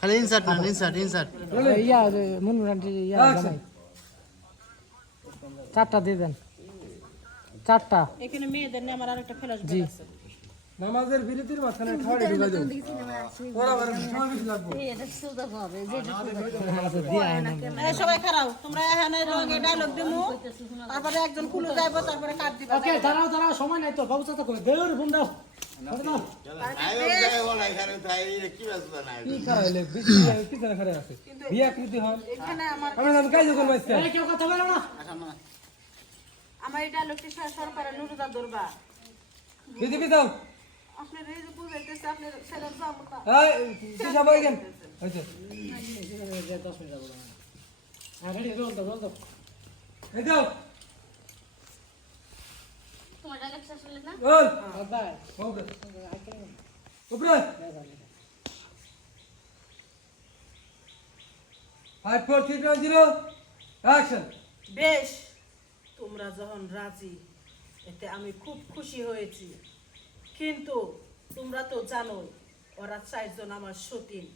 খালি ইনসার্ট না insert insert ইয়া মুনমুরানটি ইয়া জামাই। চারটা দিয়ে দেন। চারটা। এখানে মেয়েদের নিয়ে আমার আরেকটা ফ্ল্যাশ জি। নামাজের বিরতির মাঝখানে খাওয়াটা ঢুকা দেবো। ওরা আবার সময় বেশি লাগবে। এই সবাই খারাও তোমরা এখানে রঙে ডায়লগ দিমু। তারপরে একজন কুলু যাইবো তারপরে কাট দিবা ওকে দাঁড়াও দাঁড়াও সময় নাই তো বাবু চাচা কই দেউর ফোন আমার আমরা আমি কাজ যখন মাইছে এই কেউ কথা বলো না আমার এই ডায়লগটি সরকারে নুরুদা দরবা বিজেপি দাও। আপনি five four three two zero action বেশ তোমরা যখন রাজি এতে আমি খুব খুশি হয়েছি। কিন্তু তোমরা তো জানোই ওরা চারজন আমার সতীন।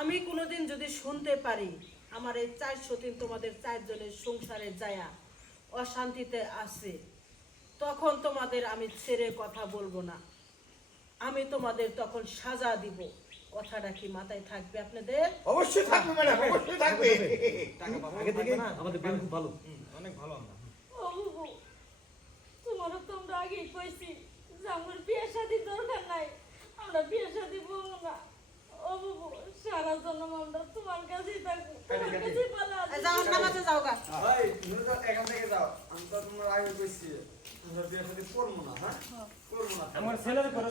আমি কোনোদিন যদি শুনতে পারি আমার এই চার সতীন তোমাদের চারজনের সংসারে যায়া অশান্তিতে আছে। তখন তোমাদের আমি ছেড়ে কথা বলব না। আমি তোমাদের তখন সাজা দিব। কথাটা কি মাথায় থাকবে আপনাদের? অবশ্যই থাকবে ম্যাডাম অবশ্যই থাকবে। ও বুবু তোমারও তো আমরা আগেই কইছি যে আমার বিয়ে শাদি দরকার নাই আমরা বিয়ে শাদি বলব না ও বুবু সারা জন্ম আমরা তোমার কাছেই থাকব। তোমার কাছেই আছি। যাও নামাজে যাও গা। ভাই তুমি তো এখান থেকে যাও। আমি তো তোমার আগে কইছি আমরা বিয়ে সাথে করব না হ্যাঁ? করব না। আমার ছেলের করে